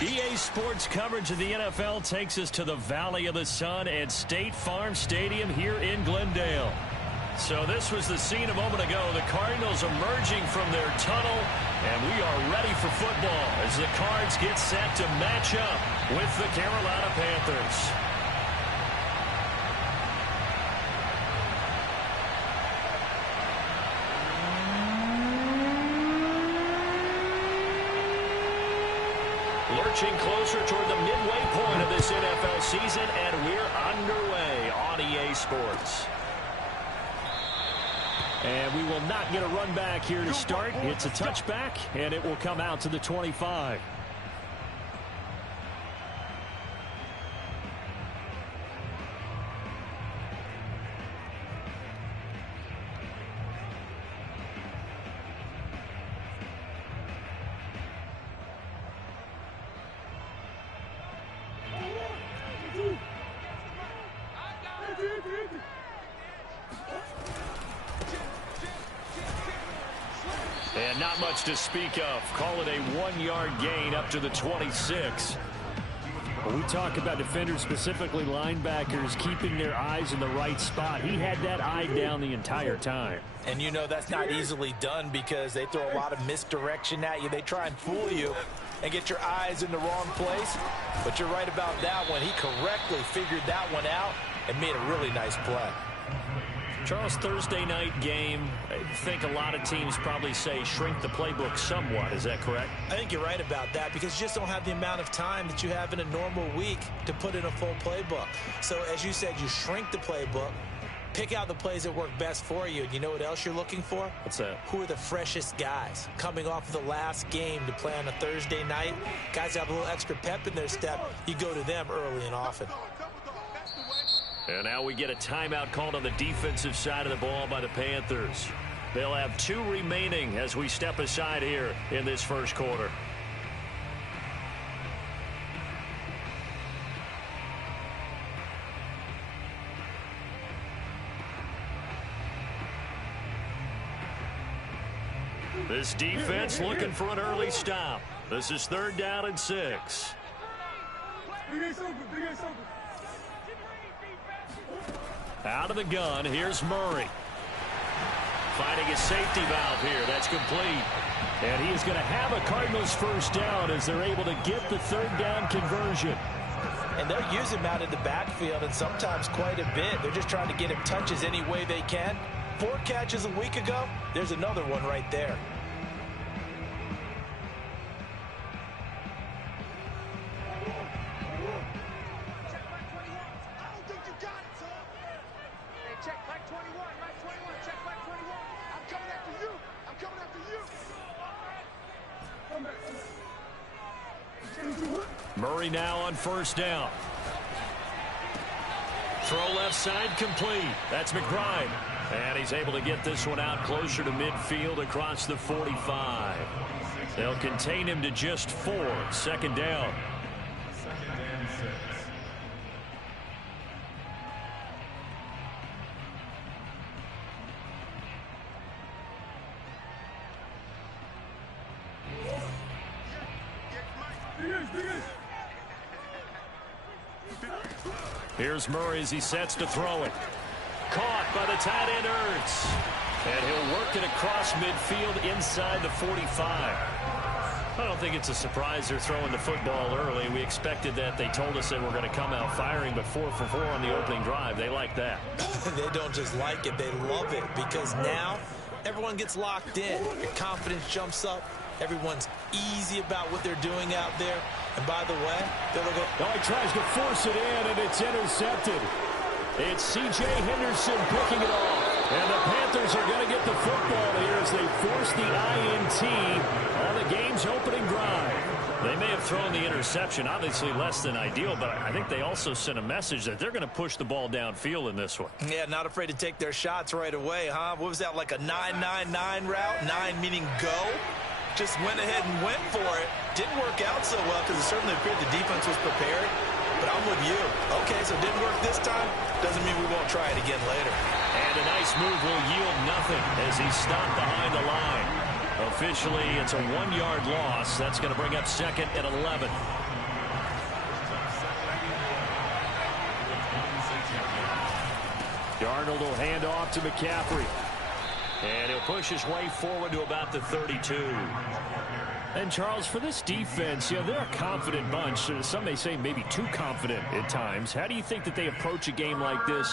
EA Sports coverage of the NFL takes us to the Valley of the Sun at State Farm Stadium here in Glendale. So this was the scene a moment ago. The Cardinals emerging from their tunnel, and we are ready for football as the Cards get set to match up with the Carolina Panthers. Lurching closer toward the midway point of this NFL season, and we're underway on EA Sports. And we will not get a run back here to start. It's a touchback, and it will come out to the 25. And not much to speak of. Call it a 1-yard gain up to the 26. When we talk about defenders, specifically linebackers, keeping their eyes in the right spot, he had that eye down the entire time. And you know that's not easily done because they throw a lot of misdirection at you. They try and fool you and get your eyes in the wrong place. But you're right about that one. He correctly figured that one out and made a really nice play. Charles, Thursday night game, I think a lot of teams probably say shrink the playbook somewhat. Is that correct? I think you're right about that because you just don't have the amount of time that you have in a normal week to put in a full playbook. So as you said, you shrink the playbook, pick out the plays that work best for you. And you know what else you're looking for? What's that? Who are the freshest guys coming off of the last game to play on a Thursday night? Guys have a little extra pep in their step. You go to them early and often. And now we get a timeout called on the defensive side of the ball by the Panthers. They'll have 2 remaining as we step aside here in this first quarter. This defense looking for an early stop. This is 3rd down and 6. Out of the gun, here's Murray. Finding a safety valve here. That's complete. And he is going to have a Cardinals first down as they're able to get the 3rd down conversion. And they'll use him out in the backfield and sometimes quite a bit. They're just trying to get him touches any way they can. 4 catches a week ago. There's another one right there. Murray now on 1st down. Throw left side complete. That's McBride. And he's able to get this one out closer to midfield across the 45. They'll contain him to just 4. 2nd down. Here's Murray as he sets to throw it. Caught by the tight end Ertz. And he'll work it across midfield inside the 45. I don't think it's a surprise they're throwing the football early. We expected that. They told us they were going to come out firing, but 4 for 4 on the opening drive. They like that. They don't just like it, they love it because now everyone gets locked in. Your confidence jumps up. Everyone's easy about what they're doing out there. And by the way, they'll go. Oh, he tries to force it in, and it's intercepted. It's C.J. Henderson picking it off. And the Panthers are going to get the football here as they force the INT on the game's opening drive. They may have thrown the interception, obviously less than ideal, but I think they also sent a message that they're going to push the ball downfield in this one. Yeah, not afraid to take their shots right away, huh? What was that, like a 9-9-9 route? 9 meaning go? Just went ahead and went for it. Didn't work out so well because it certainly appeared the defense was prepared. But I'm with you. Okay, so it didn't work this time. Doesn't mean we won't try it again later. And a nice move will yield nothing as he's stopped behind the line. Officially, it's a 1-yard loss. That's going to bring up 2nd and 11. handoff to McCaffrey. And he'll push his way forward to about the 32. And, Charles, for this defense, they're a confident bunch. Some may say maybe too confident at times. How do you think that they approach a game like this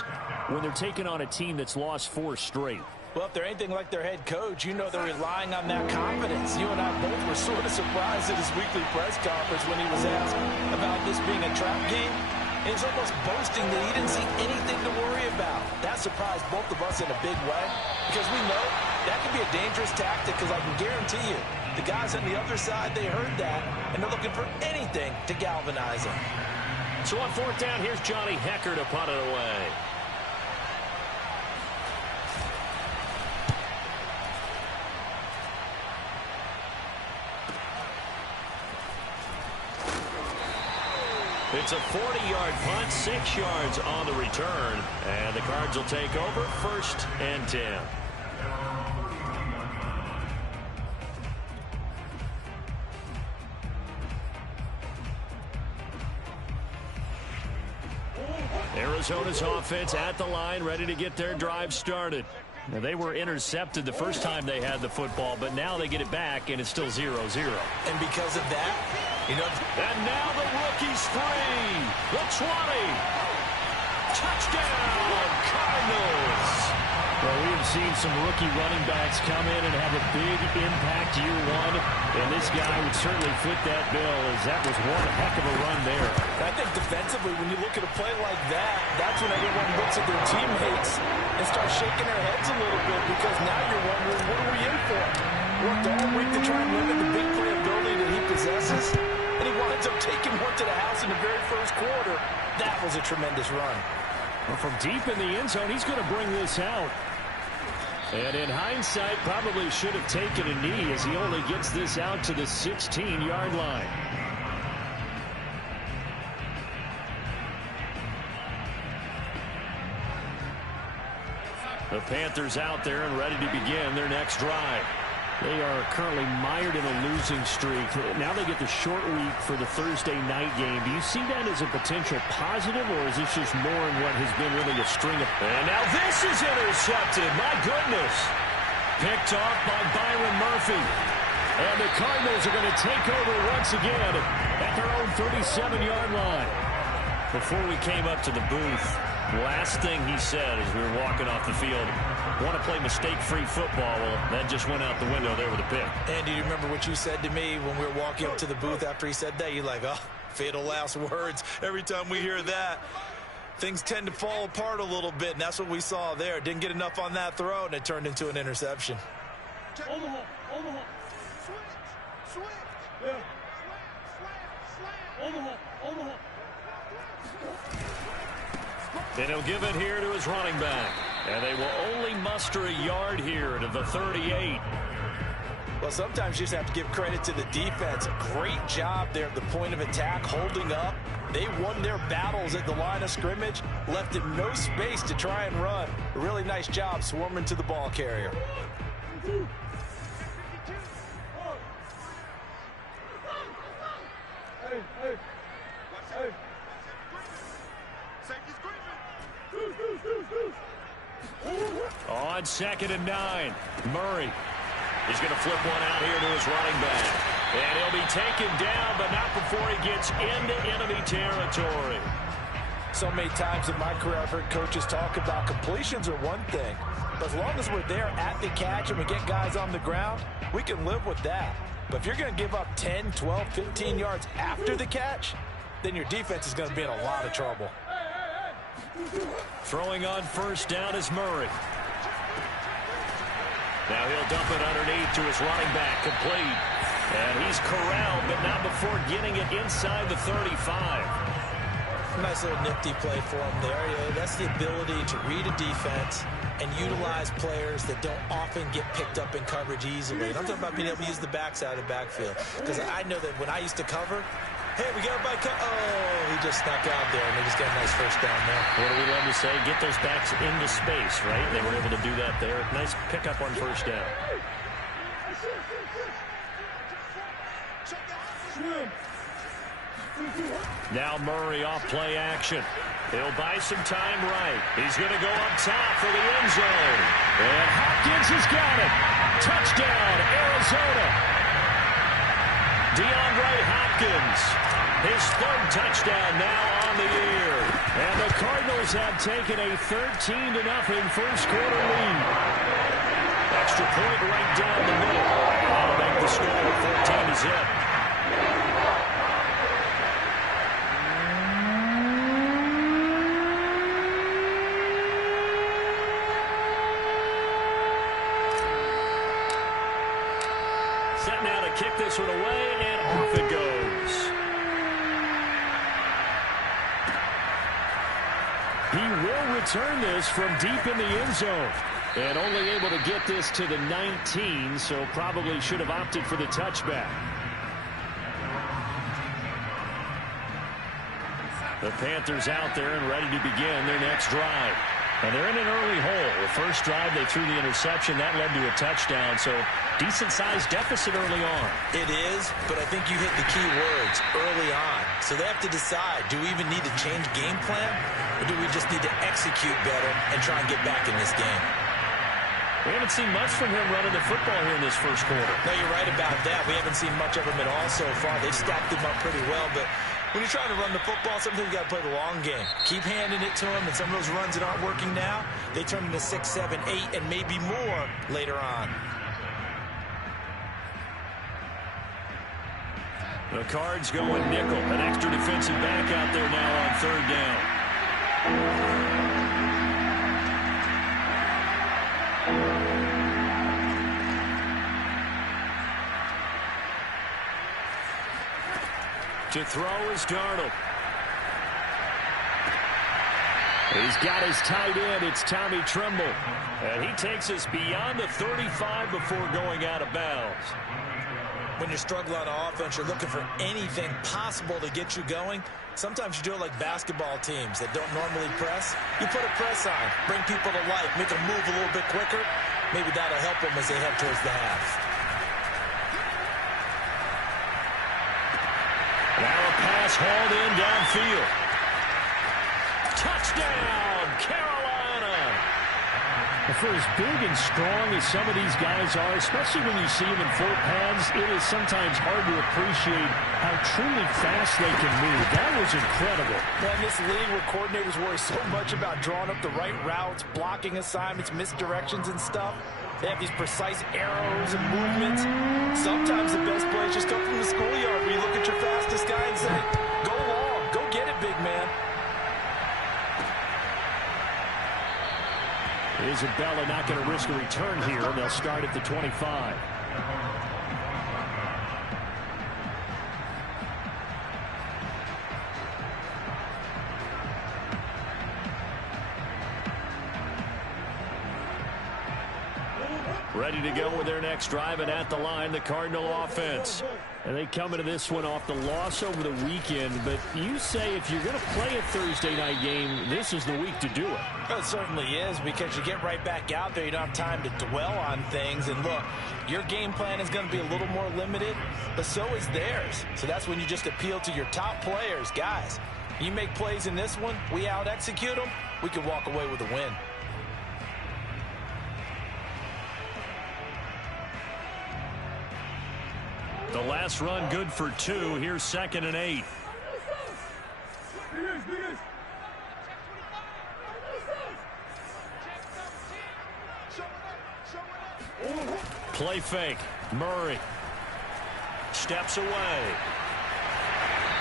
when they're taking on a team that's lost 4 straight? Well, if they're anything like their head coach, they're relying on that confidence. You and I both were sort of surprised at his weekly press conference when he was asked about this being a trap game. And he's almost boasting that he didn't see anything to worry about. That surprised both of us in a big way because we know that can be a dangerous tactic because I can guarantee you the guys on the other side, they heard that, and they're looking for anything to galvanize them. So on 4th down, here's Johnny Hecker to punt it away. It's a 40-yard punt, 6 yards on the return. And the Cards will take over 1st and 10. Arizona's offense at the line, ready to get their drive started. Now, they were intercepted the first time they had the football, but now they get it back, and it's still 0-0. And because of that, and now the rookie's free. The 20. Touchdown, Cardinals. Well, we have seen some rookie running backs come in and have a big impact year one, and this guy would certainly fit that bill, as that was one heck of a run there. I think defensively, when you look at a play like that, that's when everyone looks at their teammates and starts shaking their heads a little bit because now you're wondering, what are we in for? Worked all week to try and limit the big play ability that he possesses, and he winds up taking one to the house in the very first quarter. That was a tremendous run. Well, from deep in the end zone, he's going to bring this out. And in hindsight, probably should have taken a knee as he only gets this out to the 16-yard line. The Panthers out there and ready to begin their next drive. They are currently mired in a losing streak. Now they get the short week for the Thursday night game. Do you see that as a potential positive, or is this just more in what has been really a string of... And now this is intercepted. My goodness. Picked off by Byron Murphy. And the Cardinals are going to take over once again at their own 37-yard line. Before we came up to the booth, last thing he said as we were walking off the field, want to play mistake-free football. Well, that just went out the window there with a pick. And do you remember what you said to me when we were walking up to the booth after he said that? You're like, oh, fatal last words. Every time we hear that, things tend to fall apart a little bit, and that's what we saw there. Didn't get enough on that throw, and it turned into an interception. Omaha. Switch. Yeah. Omaha. And he'll give it here to his running back. And they will only muster a yard here to the 38. Well, sometimes you just have to give credit to the defense. Great job there at the point of attack, holding up. They won their battles at the line of scrimmage, left him no space to try and run. A really nice job swarming to the ball carrier. Hey. On 2nd and 9, Murray. He's going to flip one out here to his running back. And he'll be taken down, but not before he gets into enemy territory. So many times in my career I've heard coaches talk about completions are one thing. But as long as we're there at the catch and we get guys on the ground, we can live with that. But if you're going to give up 10, 12, 15 yards after the catch, then your defense is going to be in a lot of trouble. Throwing on 1st down is Murray. Now he'll dump it underneath to his running back, complete. And he's corralled, but not before getting it inside the 35. Nice little nifty play for him there. That's the ability to read a defense and utilize players that don't often get picked up in coverage easily. And I'm talking about being able to use the backside of the backfield. Because I know that when I used to cover, hey, we got by oh, he just snuck out there, and they just got a nice first down there. What do we love to say? Get those backs into space, right? They were able to do that there. Nice pickup on 1st down. Now Murray off play action. He'll buy some time right. He's going to go up top for the end zone. And Hopkins has got it. Touchdown, Arizona. DeAndre Hopkins, his third touchdown now on the year. And the Cardinals have taken a 13-0 first quarter lead. Extra point right down the middle. That'll make the score 14-0. Set now to kick this one away, and off it goes. He will return this from deep in the end zone. And only able to get this to the 19, so probably should have opted for the touchback. The Panthers out there and ready to begin their next drive. And they're in an early hole. The first drive, they threw the interception. That led to a touchdown, so decent-sized deficit early on. It is, but I think you hit the key words, early on. So they have to decide, do we even need to change game plan, or do we just need to execute better and try and get back in this game? We haven't seen much from him running the football here in this first quarter. No, you're right about that. We haven't seen much of him at all so far. They've stacked him up pretty well, but when you're trying to run the football, sometimes you got to play the long game. Keep handing it to him, and some of those runs that aren't working now, they turn into 6, 7, 8, and maybe more later on. The Cards going nickel. An extra defensive back out there now on third down. To throw is Darnold. He's got his tight end. It's Tommy Tremble. And he takes us beyond the 35 before going out of bounds. When you're struggling on offense, you're looking for anything possible to get you going. Sometimes you do it like basketball teams that don't normally press. You put a press on, bring people to life, make them move a little bit quicker. Maybe that'll help them as they head towards the half. Now a pass hauled in downfield. Touchdown, Carolina. For as big and strong as some of these guys are, especially when you see them in full pads, it is sometimes hard to appreciate how truly fast they can move. That was incredible. Well, in this league where coordinators worry so much about drawing up the right routes, blocking assignments, misdirections and stuff, they have these precise arrows and movements. Sometimes the best plays just come from the schoolyard where you look at your fastest guy and say, go long, go get it, big man. Isabella not going to risk a return here, and they'll start at the 25. Ready to go with their next drive, and at the line, the Cardinal offense. And they come into this one off the loss over the weekend, but you say if you're going to play a Thursday night game, this is the week to do it. Well, it certainly is, because you get right back out there. You don't have time to dwell on things. And look, your game plan is going to be a little more limited, but so is theirs. So that's when you just appeal to your top players. Guys, you make plays in this one, we out-execute them, we can walk away with a win. The last run good for 2. Here's 2nd and 8. Play fake. Murray steps away.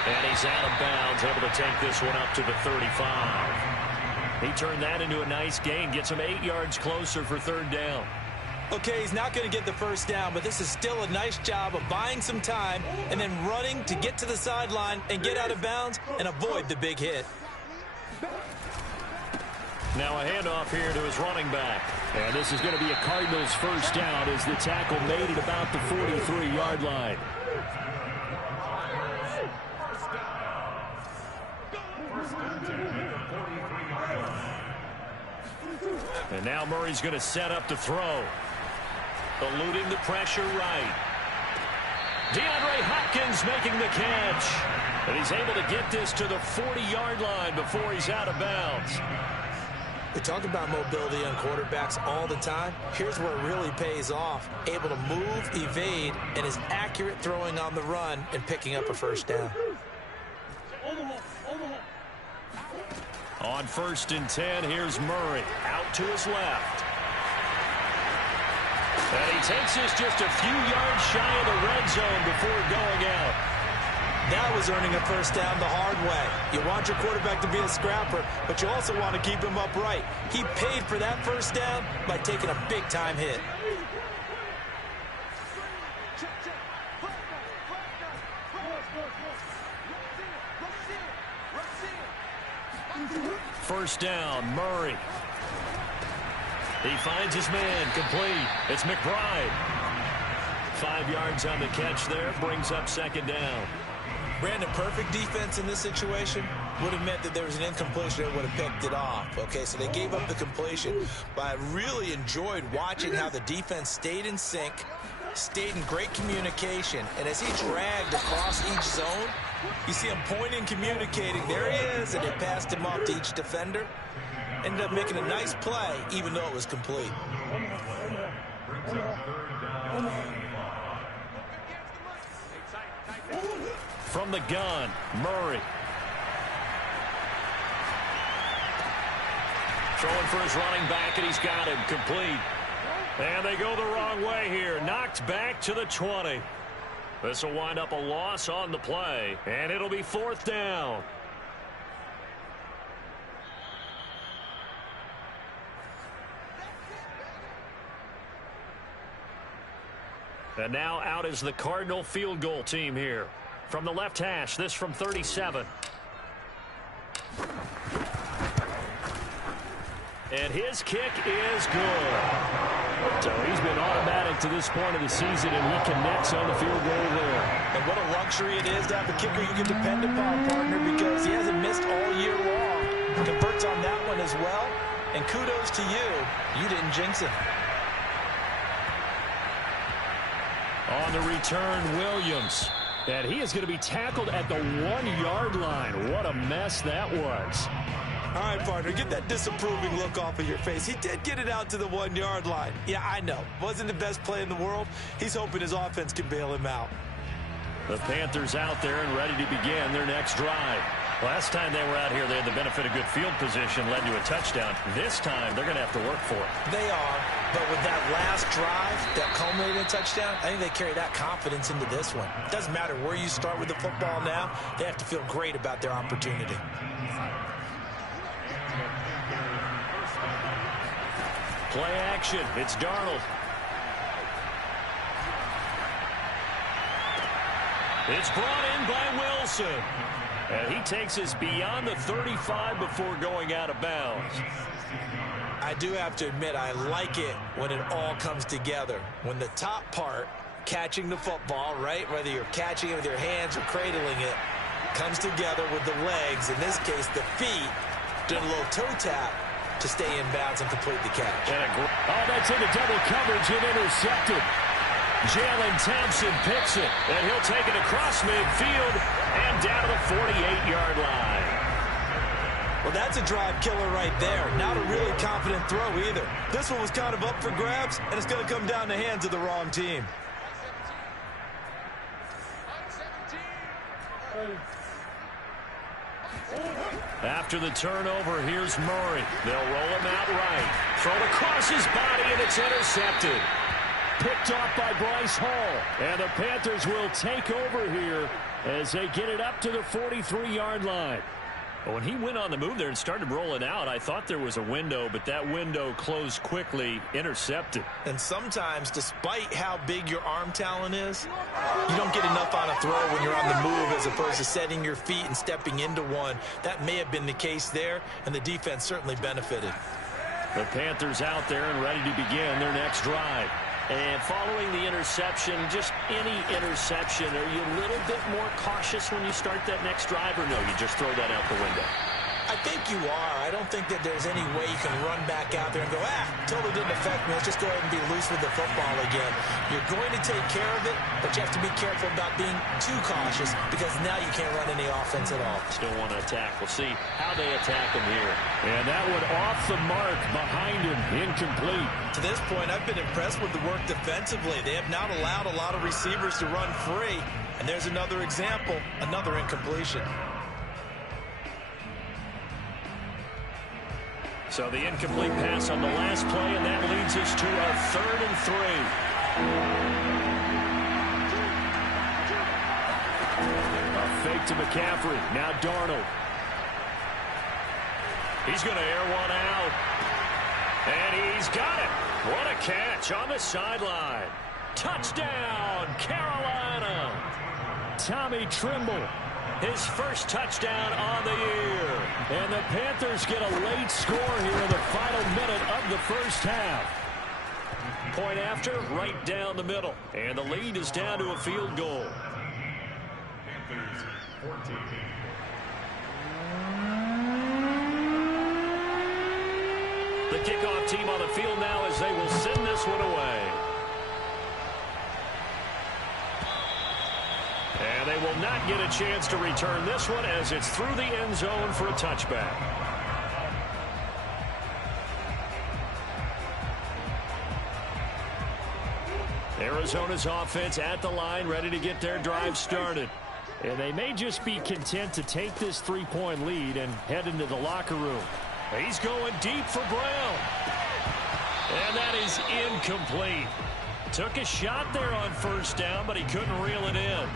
And he's out of bounds, able to take this one up to the 35. He turned that into a nice gain, gets him 8 yards closer for third down. Okay, he's not going to get the first down, but this is still a nice job of buying some time and then running to get to the sideline and get out of bounds and avoid the big hit. Now a handoff here to his running back. And this is going to be a Cardinals first down as the tackle made at about the 43-yard line. And now Murray's going to set up to throw. Eluding the pressure right. DeAndre Hopkins making the catch. And he's able to get this to the 40-yard line before he's out of bounds. We talk about mobility on quarterbacks all the time. Here's where it really pays off. Able to move, evade, and is accurate throwing on the run and picking up a first down. On 1st and 10, here's Murray out to his left. And he takes this just a few yards shy of the red zone before going out. That was earning a first down the hard way. You want your quarterback to be a scrapper, but you also want to keep him upright. He paid for that first down by taking a big-time hit. First down, Murray. He finds his man, complete. It's McBride. 5 yards on the catch there, brings up 2nd down. Brandon, perfect defense in this situation would have meant that there was an incompletion that would have picked it off. Okay, so they gave up the completion, but I really enjoyed watching how the defense stayed in sync, stayed in great communication, and as he dragged across each zone, you see him pointing, communicating. There he is, and they passed him off to each defender. Ended up making a nice play, even though it was complete. From the gun, Murray. Throwing for his running back, and he's got him complete. And they go the wrong way here. Knocked back to the 20. This will wind up a loss on the play, and it'll be 4th down. And now out is the Cardinal field goal team here. From the left hash, this from 37. And his kick is good. So he's been automatic to this point of the season, and he connects on the field goal there. And what a luxury it is to have a kicker you can depend upon, partner, because he hasn't missed all year long. Converts on that one as well. And kudos to you. You didn't jinx it. On the return, Williams. And he is going to be tackled at the 1-yard line. What a mess that was. All right, partner, get that disapproving look off of your face. He did get it out to the 1-yard line. Yeah, I know. Wasn't the best play in the world. He's hoping his offense can bail him out. The Panthers out there and ready to begin their next drive. Last time they were out here, they had the benefit of good field position, led to a touchdown. This time, they're going to have to work for it. They are, but with that last drive that culminated in a touchdown, I think they carry that confidence into this one. It doesn't matter where you start with the football now. They have to feel great about their opportunity. Play action. It's Darnold. It's brought in by Wilson. And he takes us beyond the 35 before going out of bounds. I do have to admit, I like it when it all comes together. When the top part, catching the football, right, whether you're catching it with your hands or cradling it, comes together with the legs, in this case the feet, doing a little toe tap to stay in bounds and complete the catch. Oh, that's into double coverage and intercepted. Jalen Thompson picks it, and he'll take it across midfield and down to the 48-yard line. Well, that's a drive killer right there. Not a really confident throw either. This one was kind of up for grabs, and it's going to come down the hands of the wrong team. After the turnover, here's Murray. They'll roll him out right. Thrown across his body, and it's intercepted. Picked off by Bryce Hall. And the Panthers will take over here as they get it up to the 43-yard line. When he went on the move there and started rolling out, I thought there was a window, but that window closed quickly, intercepted. And sometimes, despite how big your arm talent is, you don't get enough on a throw when you're on the move as opposed to setting your feet and stepping into one. That may have been the case there, and the defense certainly benefited. The Panthers out there and ready to begin their next drive. And following the interception, just any interception, are you a little bit more cautious when you start that next drive, or no, you just throw that out the window? I I think you are. I don't think that there's any way you can run back out there and go, totally didn't affect me. Let's just go ahead and be loose with the football again. You're going to take care of it, but you have to be careful about being too cautious because now you can't run any offense at all. Still want to attack. We'll see how they attack him here. And that one off the mark behind him, incomplete. To this point, I've been impressed with the work defensively. They have not allowed a lot of receivers to run free. And there's another example, another incompletion. So the incomplete pass on the last play, and that leads us to a 3rd and 3. A fake to McCaffrey. Now Darnold. He's going to air one out. And he's got it. What a catch on the sideline. Touchdown, Carolina. Tommy Trimble, his first touchdown on the year. And the Panthers get a late score here in the final minute of the first half. Point after, right down the middle. And the lead is down to a field goal. The kickoff team on the field now as they will send this one away. And they will not get a chance to return this one as it's through the end zone for a touchback. Arizona's offense at the line, ready to get their drive started. And they may just be content to take this 3-point lead and head into the locker room. He's going deep for Brown. And that is incomplete. Took a shot there on first down, but he couldn't reel it in.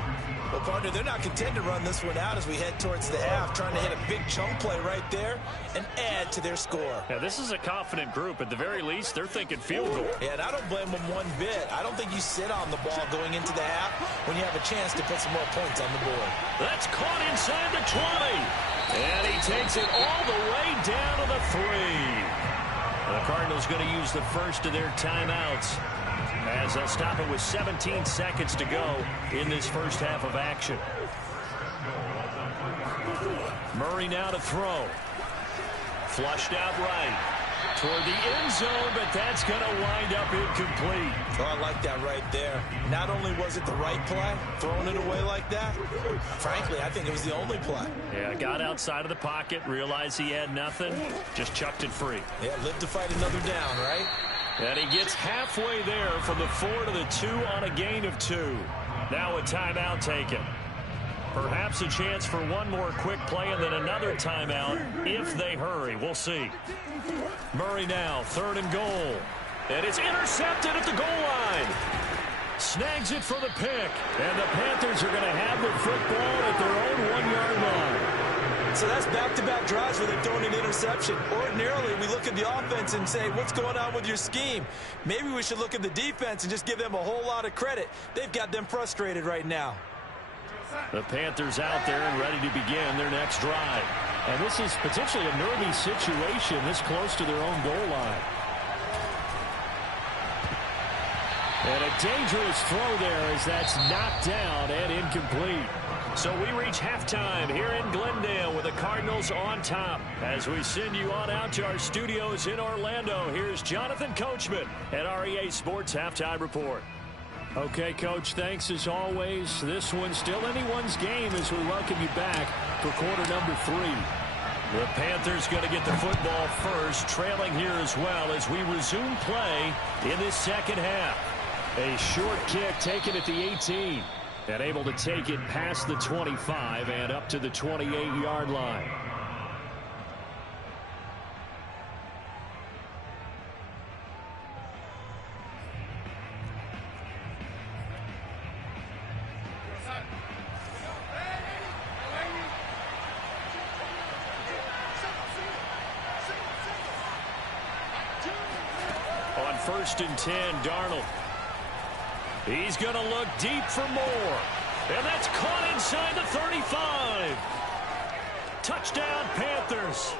Well, partner, they're not content to run this one out as we head towards the half, trying to hit a big chunk play right there and add to their score. Yeah, this is a confident group. At the very least, they're thinking field goal. Yeah, and I don't blame them one bit. I don't think you sit on the ball going into the half when you have a chance to put some more points on the board. That's caught inside the 20. And he takes it all the way down to the 3. The Cardinals going to use the first of their timeouts as they'll stop it with 17 seconds to go in this first half of action. Murray now to throw. Flushed out right toward the end zone, but that's going to wind up incomplete. Oh, I like that right there. Not only was it the right play, throwing it away like that, frankly, I think it was the only play. Yeah, got outside of the pocket, realized he had nothing, just chucked it free. Yeah, live to fight another down, right? And he gets halfway there from the 4 to the 2 on a gain of 2. Now a timeout taken. Perhaps a chance for one more quick play and then another timeout if they hurry. We'll see. Murray now, 3rd and goal. And it's intercepted at the goal line. Snags it for the pick. And the Panthers are going to have the football at their own 1-yard line. So that's back-to-back drives where they're throwing an interception. Ordinarily, we look at the offense and say, what's going on with your scheme? Maybe we should look at the defense and just give them a whole lot of credit. They've got them frustrated right now. The Panthers out there and ready to begin their next drive. And this is potentially a nervy situation this close to their own goal line. And a dangerous throw there as that's knocked down and incomplete. So we reach halftime here in Glendale with the Cardinals on top. As we send you on out to our studios in Orlando, here's Jonathan Coachman at REA Sports Halftime Report. Okay, Coach, thanks as always. This one's still anyone's game as we welcome you back for quarter number 3. The Panthers going to get the football first, trailing here as well as we resume play in this second half. A short kick taken at the 18. And able to take it past the 25 and up to the 28-yard line. On 1st and 10, Darnold. He's going to look deep for more. And that's caught inside the 35. Touchdown, Panthers.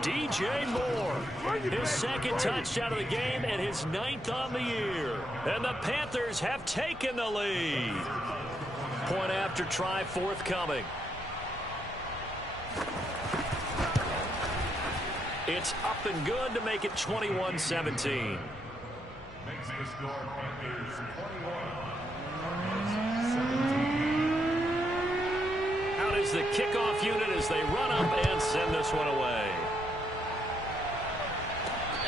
DJ Moore, his 2nd touchdown of the game and his 9th on the year. And the Panthers have taken the lead. Point after try forthcoming. It's up and good to make it 21-17. Makes the score Panthers 21. Out is the kickoff unit as they run up and send this one away.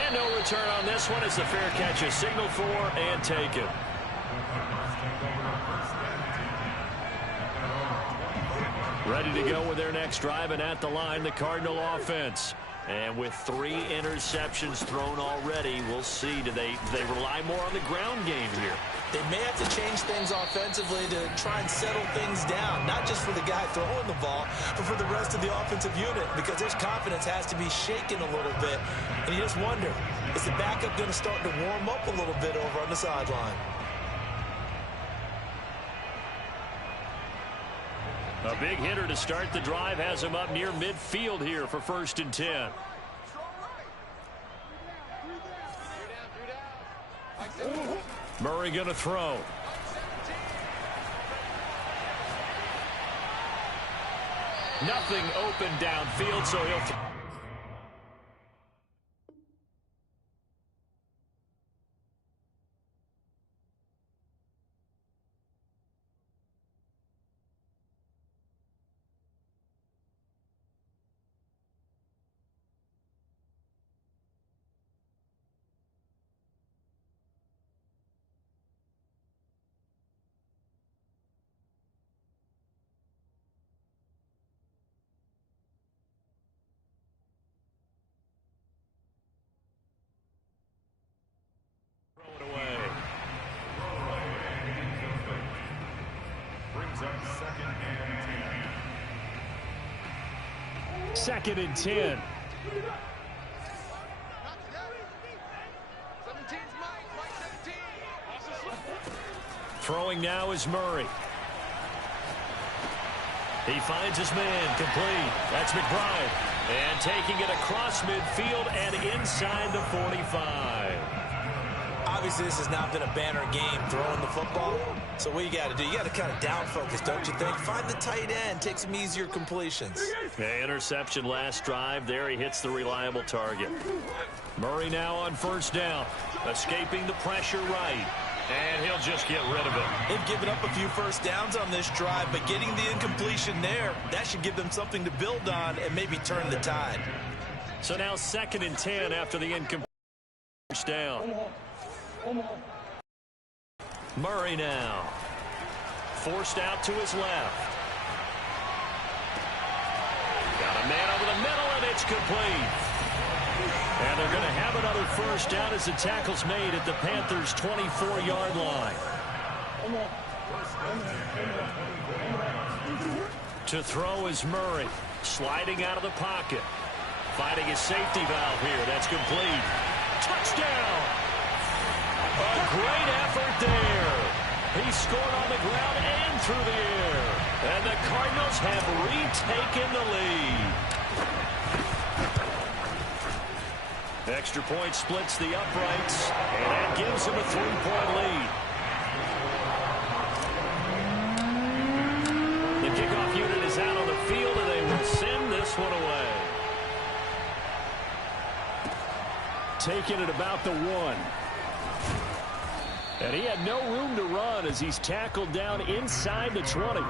And no return on this one as the fair catch is signaled for and taken. Ready to go with their next drive, and at the line, the Cardinal offense. And with 3 interceptions thrown already, we'll see. Do they rely more on the ground game here? They may have to change things offensively to try and settle things down, not just for the guy throwing the ball, but for the rest of the offensive unit, because his confidence has to be shaken a little bit. And you just wonder, is the backup going to start to warm up a little bit over on the sideline? A big hitter to start the drive has him up near midfield here for 1st and 10. Murray going to throw. Nothing open downfield, so he'll... Second and 10. Throwing now is Murray. He finds his man, complete. That's McBride. And taking it across midfield and inside the 45. Obviously, this has not been a banner game throwing the football. So what you got to do, you got to kind of down focus, don't you think? Find the tight end, take some easier completions. The interception last drive. There he hits the reliable target. Murray now on 1st down. Escaping the pressure right. And he'll just get rid of it. They've given up a few first downs on this drive, but getting the incompletion there, that should give them something to build on and maybe turn the tide. So now 2nd and 10 after the incomplete down. Murray now. Forced out to his left. Got a man over the middle, and it's complete. And they're going to have another 1st down as the tackle's made at the Panthers' 24-yard line. To throw is Murray. Sliding out of the pocket. Finding his safety valve here. That's complete. Touchdown! A great effort there. He scored on the ground and through the air. And the Cardinals have retaken the lead. Extra point splits the uprights, and that gives him a 3-point lead. The kickoff unit is out on the field, and they will send this one away. Taking it about the 1. And he had no room to run as he's tackled down inside the 20.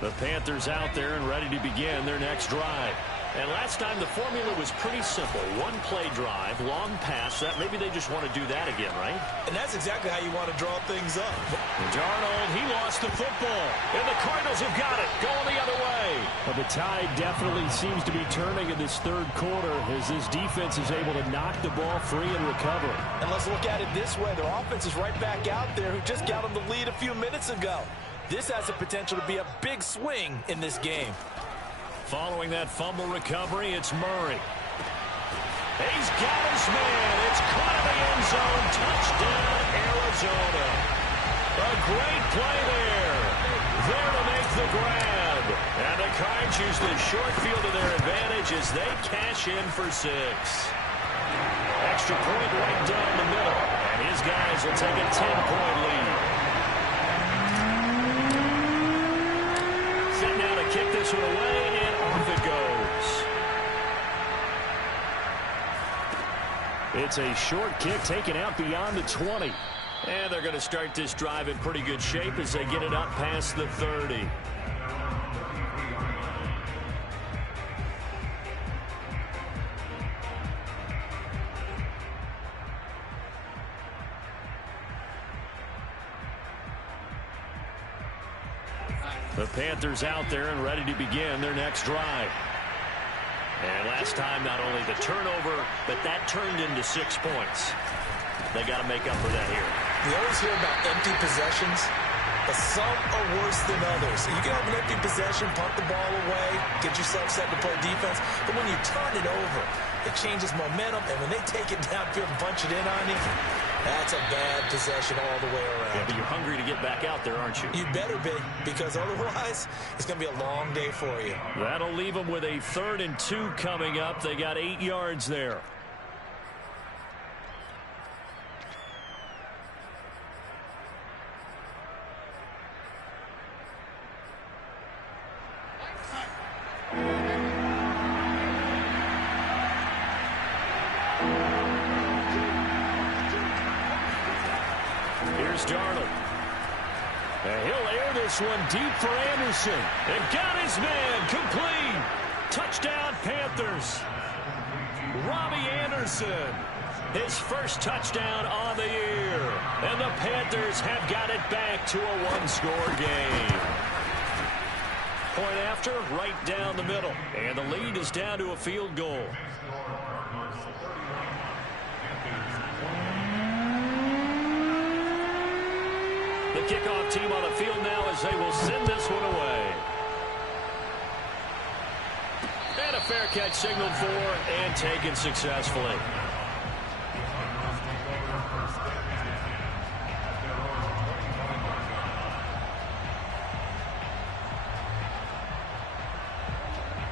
The Panthers out there and ready to begin their next drive. And last time the formula was pretty simple. One-play drive, long pass. That maybe they just want to do that again, right? And that's exactly how you want to draw things up. Darnold, he lost the football. And the Cardinals have got it, going the other way. Well, the tide definitely seems to be turning in this 3rd quarter as this defense is able to knock the ball free and recover. And let's look at it this way. Their offense is right back out there who just got them the lead a few minutes ago. This has the potential to be a big swing in this game. Following that fumble recovery, it's Murray. He's got his man. It's caught in the end zone. Touchdown, Arizona. A great play there. there to make the grab. And the Cards use the short field to their advantage as they cash in for 6. Extra point right down the middle. And his guys will take a 10-point lead. Set now to kick this one away, and off it goes. It's a short kick taken out beyond the 20. And they're going to start this drive in pretty good shape as they get it up past the 30. The Panthers out there and ready to begin their next drive. And last time, not only the turnover, but that turned into 6 points. They got to make up for that here. You always hear about empty possessions, but some are worse than others. You can have an empty possession, punt the ball away, get yourself set to play defense, but when you turn it over, it changes momentum, and when they take it downfield and punch it in on you, that's a bad possession all the way around. Yeah, but you're hungry to get back out there, aren't you? You better be, because otherwise, it's going to be a long day for you. That'll leave them with a 3rd and 2 coming up. They got 8 yards there. Here's Darnold. And he'll air this one deep for Anderson. And got his man complete. Touchdown, Panthers. Robbie Anderson. His first touchdown on the year. And the Panthers have got it back to a 1-score game. Point after, right down the middle. And the lead is down to a field goal. The kickoff team on the field now as they will send this one away. And a fair catch signaled for and taken successfully.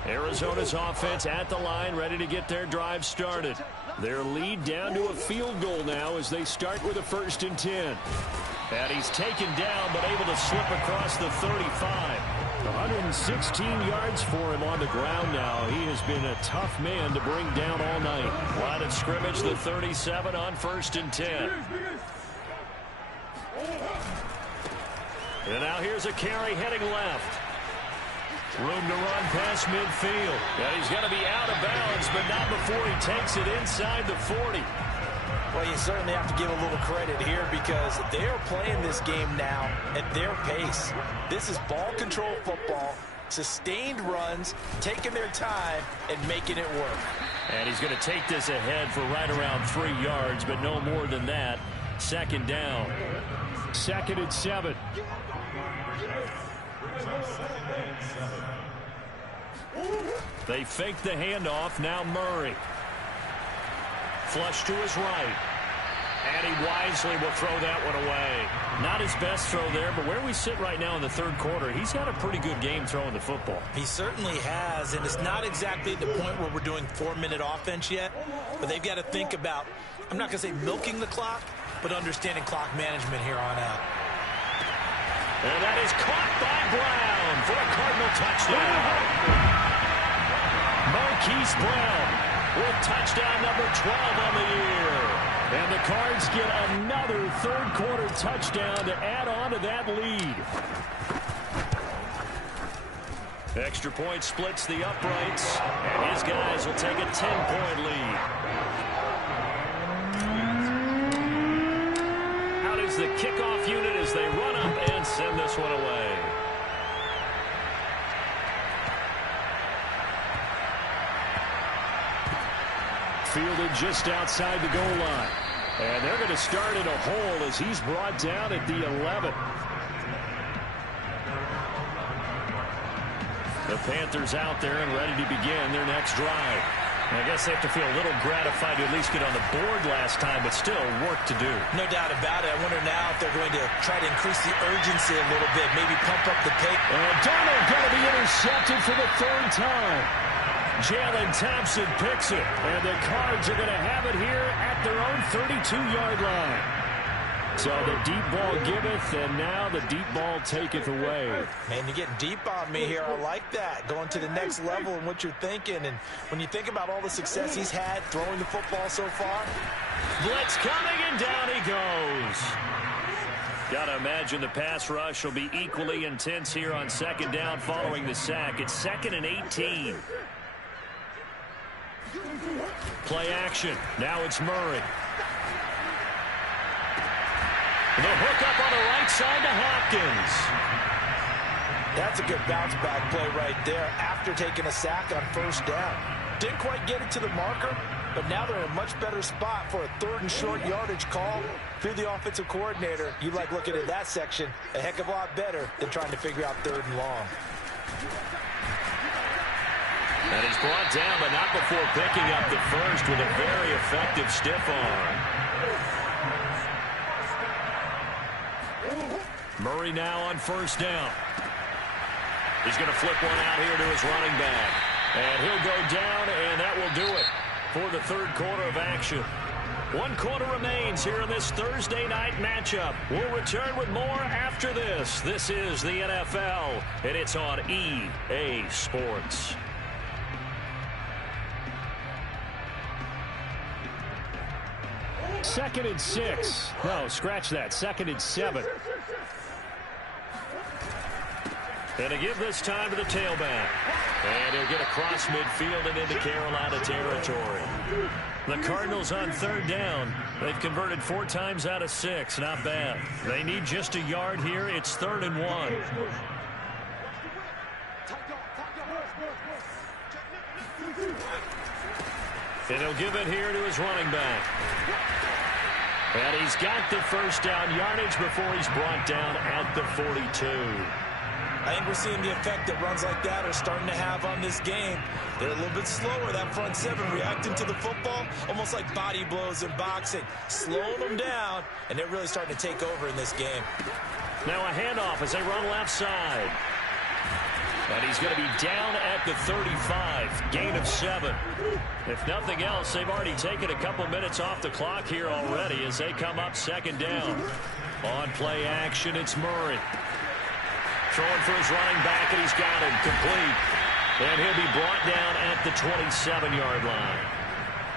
Arizona's offense at the line, ready to get their drive started. Their lead down to a field goal now as they start with a 1st and 10. And he's taken down, but able to slip across the 35. 116 yards for him on the ground now. He has been a tough man to bring down all night. Line of scrimmage, the 37 on 1st and 10. And now here's a carry heading left. Room to run past midfield. And he's going to be out of bounds, but not before he takes it inside the 40. Well, you certainly have to give a little credit here because they're playing this game now at their pace. This is ball control football, sustained runs, taking their time, and making it work. And he's going to take this ahead for right around 3 yards, but no more than that. 2nd down. 2nd and 7. They fake the handoff. Now Murray. Flush to his right. And he wisely will throw that one away. Not his best throw there, but where we sit right now in the 3rd quarter, he's had a pretty good game throwing the football. He certainly has, and it's not exactly the point where we're doing 4-minute offense yet, but they've got to think about, I'm not going to say milking the clock, but understanding clock management here on out. And that is caught by Brown for a Cardinal touchdown. Marquise Brown with touchdown number 12 on the year. And the Cards get another 3rd quarter touchdown to add on to that lead. Extra point splits the uprights, and his guys will take a 10-point lead. Out is the kickoff unit as they run up and send this one away. Fielded just outside the goal line. And they're going to start in a hole as he's brought down at the 11. The Panthers out there and ready to begin their next drive. I guess they have to feel a little gratified to at least get on the board last time, but still work to do. No doubt about it. I wonder now if they're going to try to increase the urgency a little bit, maybe pump up the pace. And Darnold going to be intercepted for the third time. Jalen Thompson picks it, and the Cards are going to have it here at their own 32-yard line. So the deep ball giveth, and now the deep ball taketh away. Man, you're getting deep on me here. I like that. Going to the next level in what you're thinking. And when you think about all the success he's had throwing the football so far. Blitz coming, and down he goes. Got to imagine the pass rush will be equally intense here on second down following the sack. It's 2nd and 18. Play action. Now it's Murray. The hook up on the right side to Hopkins. That's a good bounce-back play right there after taking a sack on first down. Didn't quite get it to the marker, but now they're in a much better spot for a 3rd and short yardage call. If you're the offensive coordinator, you like looking at that section a heck of a lot better than trying to figure out 3rd and long. And he's brought down, but not before picking up the first with a very effective stiff arm. Murray now on first down. He's going to flip one out here to his running back. And he'll go down, and that will do it for the third quarter of action. 1 quarter remains here in this Thursday night matchup. We'll return with more after this. This is the NFL, and it's on EA Sports. Second and 6. No, scratch that. 2nd and 7. And to give this time to the tailback. And he'll get across midfield and into Carolina territory. The Cardinals on third down. They've converted 4 times out of 6. Not bad. They need just a yard here. It's 3rd and 1. And he'll give it here to his running back. And he's got the first down yardage before he's brought down at the 42. I think we're seeing the effect that runs like that are starting to have on this game. They're a little bit slower, that front 7, reacting to the football, almost like body blows in boxing, slowing them down, and they're really starting to take over in this game. Now a handoff as they run left side. And he's going to be down at the 35, gain of 7. If nothing else, they've already taken a couple minutes off the clock here already as they come up second down. On play action, it's Murray. Throwing for his running back, and he's got him complete. And he'll be brought down at the 27-yard line.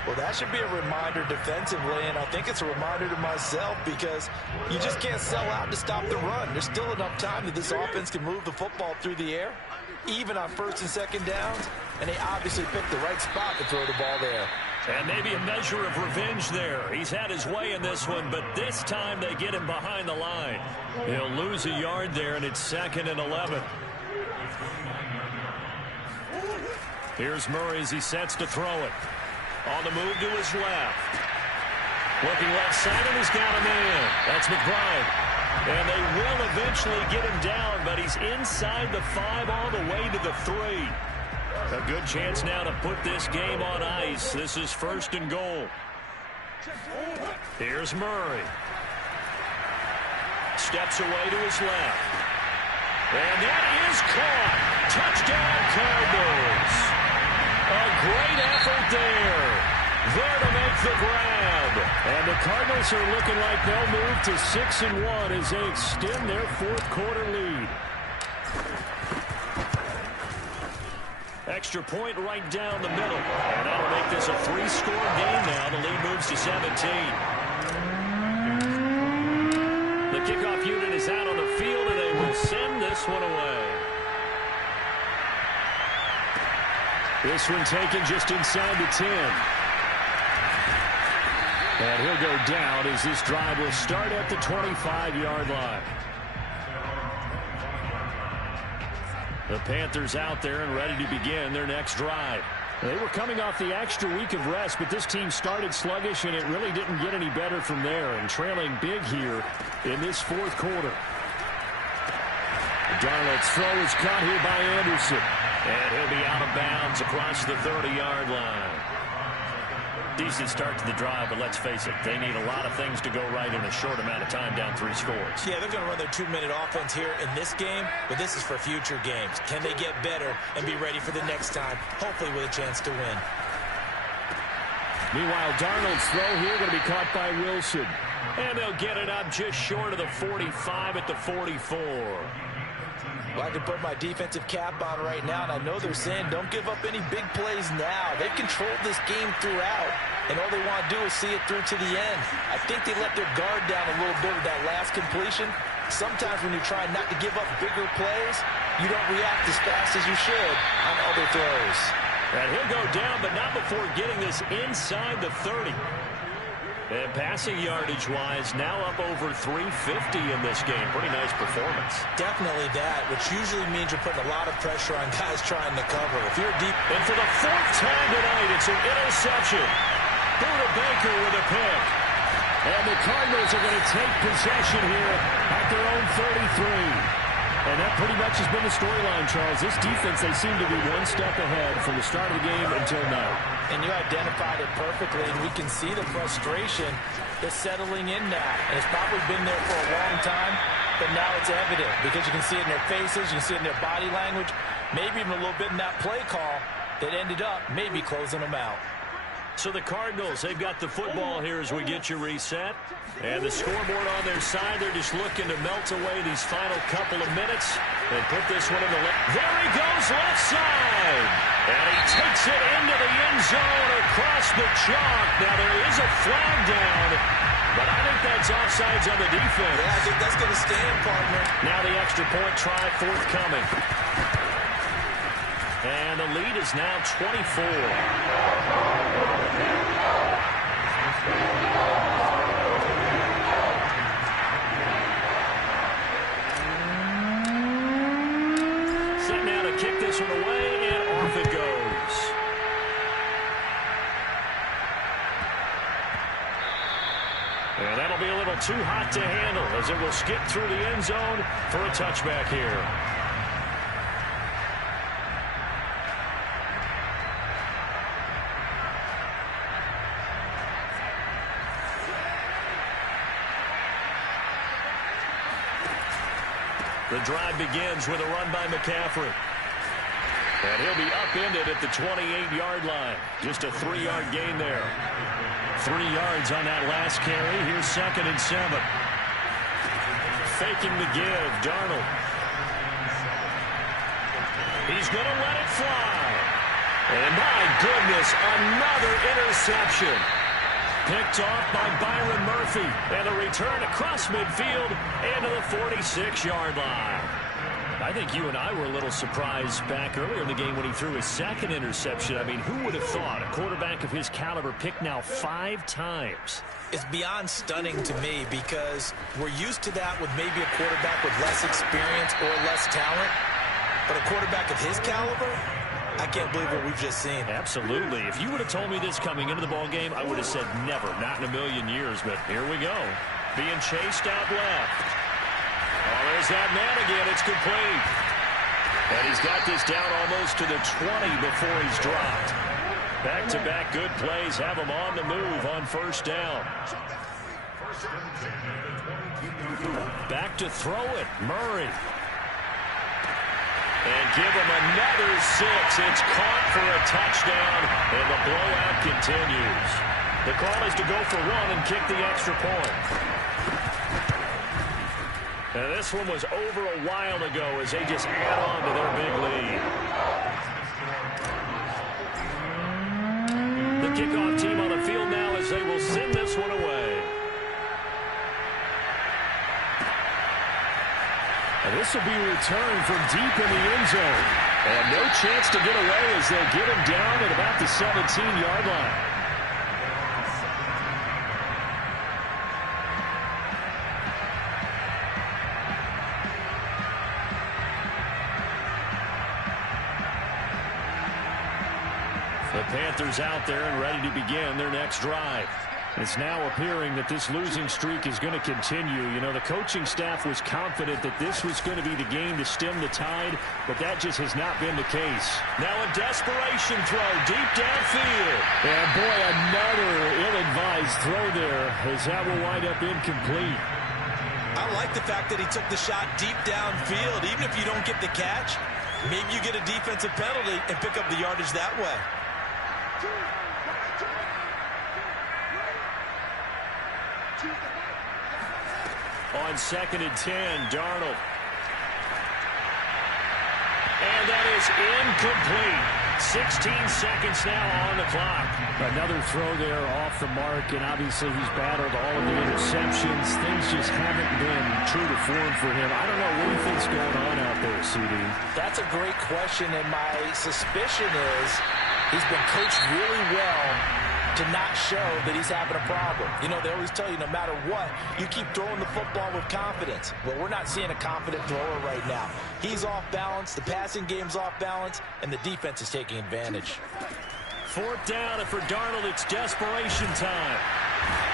Well, that should be a reminder defensively, and I think it's a reminder to myself because you just can't sell out to stop the run. There's still enough time that this offense can move the football through the air, even on 1st and 2nd downs, and they obviously picked the right spot to throw the ball there. And maybe a measure of revenge there. He's had his way in this one, but this time they get him behind the line. He'll lose a yard there, and it's 2nd and 11. Here's Murray as he sets to throw it. On the move to his left. Looking left side, and he's got a man. That's McBride. And they will eventually get him down, but he's inside the 5 all the way to the 3. A good chance now to put this game on ice. This is 1st and goal. Here's Murray. Steps away to his left. And that is caught. Touchdown, Cardinals. A great effort there. There to make the grab. And the Cardinals are looking like they'll move to 6-1 as they extend their 4th quarter lead. Extra point right down the middle. And that'll make this a 3-score game now. The lead moves to 17. The kickoff unit is out on the field, and they will send this one away. This one taken just inside the 10. And he'll go down as this drive will start at the 25-yard line. The Panthers out there and ready to begin their next drive. They were coming off the extra week of rest, but this team started sluggish, and it really didn't get any better from there, and trailing big here in this 4th quarter. Darnold's throw is caught here by Anderson. And he'll be out of bounds across the 30-yard line. Decent start to the drive, but let's face it, they need a lot of things to go right in a short amount of time, down 3 scores. Yeah, they're going to run their 2-minute offense here in this game, but this is for future games. Can they get better and be ready for the next time, hopefully with a chance to win? Meanwhile, Darnold's throw here going to be caught by Wilson. And they'll get it up just short of the 45 at the 44. Well, I can put my defensive cap on right now, and I know they're saying don't give up any big plays now. They've controlled this game throughout, and all they want to do is see it through to the end. I think they let their guard down a little bit with that last completion. Sometimes when you're trying not to give up bigger plays, you don't react as fast as you should on other throws. And he'll go down, but not before getting this inside the 30. And passing yardage-wise, now up over 350 in this game. Pretty nice performance. Definitely that, which usually means you're putting a lot of pressure on guys trying to cover. If you're deep... And for the 4th time tonight, it's an interception. Buda Baker with a pick. And the Cardinals are going to take possession here at their own 33. And that pretty much has been the storyline, Charles. This defense, they seem to be one step ahead from the start of the game until now. And you identified it perfectly, and we can see the frustration that's settling in now. And it's probably been there for a long time, but now it's evident because you can see it in their faces, you can see it in their body language, maybe even a little bit in that play call that ended up maybe closing them out. So the Cardinals, they've got the football here as we get you reset. And the scoreboard on their side, they're just looking to melt away these final couple of minutes and put this one in the left. There he goes, left side. And he takes it into the end zone across the chalk. Now there is a flag down, but I think that's offsides on the defense. Yeah, I think that's going to stand, partner. Now the extra point try forthcoming. And the lead is now 24. Set now to kick this one away, and off it goes. And that'll be a little too hot to handle as it will skip through the end zone for a touchback here. The drive begins with a run by McCaffrey. And he'll be upended at the 28-yard line. Just a 3-yard gain there. 3 yards on that last carry. Here's 2nd and 7. Faking the give, Darnold. He's going to let it fly. And my goodness, another interception. Picked off by Byron Murphy. And a return across midfield into the 46-yard line. I think you and I were a little surprised back earlier in the game when he threw his 2nd interception. I mean, who would have thought a quarterback of his caliber picked now 5 times? It's beyond stunning to me because we're used to that with maybe a quarterback with less experience or less talent. But a quarterback of his caliber, I can't believe what we've just seen. Absolutely. If you would have told me this coming into the ball game, I would have said never, not in a million years. But here we go. Being chased out left. Oh, there's that man again. It's complete. And he's got this down almost to the 20 before he's dropped. Back-to-back good plays have him on the move on 1st down. Back to throw it. Murray. And give him another 6. It's caught for a touchdown, and the blowout continues. The call is to go for 1 and kick the extra point. And this one was over a while ago as they just add on to their big lead. The kickoff team on the field now as they will send this one away. And this will be returned from deep in the end zone. And no chance to get away as they'll get him down at about the 17-yard line. The Panthers out there and ready to begin their next drive. It's now appearing that this losing streak is going to continue. You know, the coaching staff was confident that this was going to be the game to stem the tide, but that just has not been the case. Now a desperation throw deep downfield. And boy, another ill-advised throw there, as that will wind up incomplete. I like the fact that he took the shot deep downfield. Even if you don't get the catch, maybe you get a defensive penalty and pick up the yardage that way. On 2nd and 10, Darnold. And that is incomplete. 16 seconds now on the clock. Another throw there off the mark, and obviously he's battled all of the interceptions. Things just haven't been true to form for him. I don't know what you think's going on out there, CD. That's a great question, and my suspicion is he's been coached really well to not show that he's having a problem. You know, they always tell you no matter what, you keep throwing the football with confidence. Well, we're not seeing a confident thrower right now. He's off balance, the passing game's off balance, and the defense is taking advantage. 4th down, and for Darnold, it's desperation time.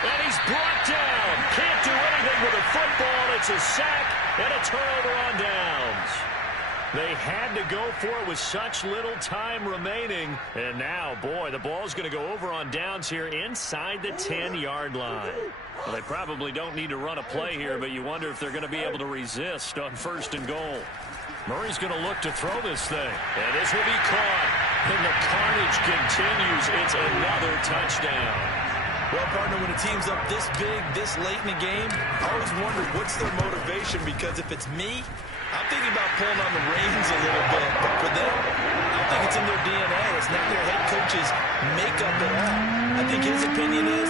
And he's brought down. Can't do anything with a football. It's a sack and a turnover on downs. They had to go for it with such little time remaining. And now, boy, the ball's going to go over on downs here inside the 10-yard line. Well, they probably don't need to run a play here, but you wonder if they're going to be able to resist on 1st and goal. Murray's going to look to throw this thing. And this will be caught. And the carnage continues. It's another touchdown. Well, partner, when a team's up this big, this late in the game, I always wonder what's their motivation, because if it's me, I'm thinking about pulling on the reins a little bit. But for them, I don't think it's in their DNA. It's not their head coach's makeup at all. I think his opinion is,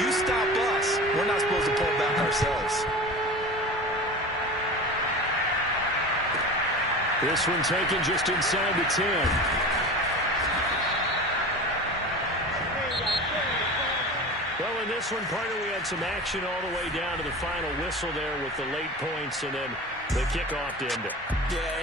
you stop us, we're not supposed to pull back ourselves. This one taken just inside the 10. Well, in this one, partner, we had some action all the way down to the final whistle there with the late points and then the kickoff to end it. Yeah, and